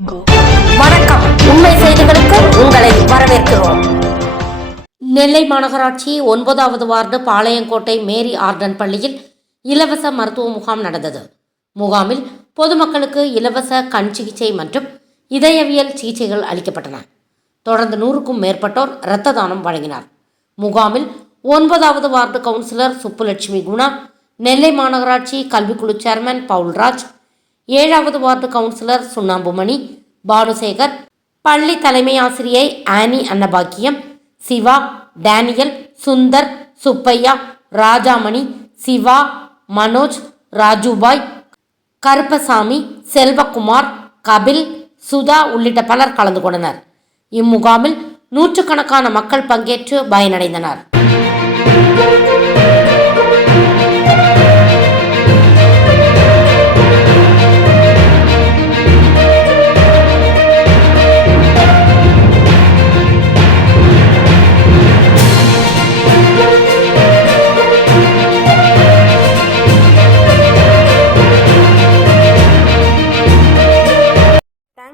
வணக்கம். உண்மை செய்திகளுக்கு உங்களை வரவேற்கிறோம். நெல்லை மாநகராட்சி ஒன்பதாவது வார்டு பாளையங்கோட்டை மேரி ஆர்டன் பள்ளியில் இலவச மருத்துவ முகாம் நடந்தது. முகாமில் பொதுமக்களுக்கு இலவச கண் சிகிச்சை மற்றும் இதயவியல் சிகிச்சைகள் அளிக்கப்பட்டன. தொடர்ந்து நூறுக்கும் மேற்பட்டோர் இரத்த தானம் வழங்கினார். முகாமில் ஒன்பதாவது வார்டு கவுன்சிலர் சுப்புலட்சுமி குணா நெல்லை மாநகராட்சி கல்விக்குழு சேர்மன் பவுல்ராஜ் ஏழாவது வார்டு கவுன்சிலர் சுண்ணாம்புமணி பானுசேகர் பள்ளி தலைமை ஆசிரியை ஆனி அன்னபாக்கியம் சிவா டேனியல் சுந்தர் சுப்பையா ராஜாமணி சிவா மனோஜ் ராஜுபாய் கருப்பசாமி செல்வகுமார் கபில் சுதா உள்ளிட்ட பலர் கலந்து கொண்டனர். இம்முகாமில் நூற்றுக்கணக்கான மக்கள் பங்கேற்று பயனடைந்தனர்.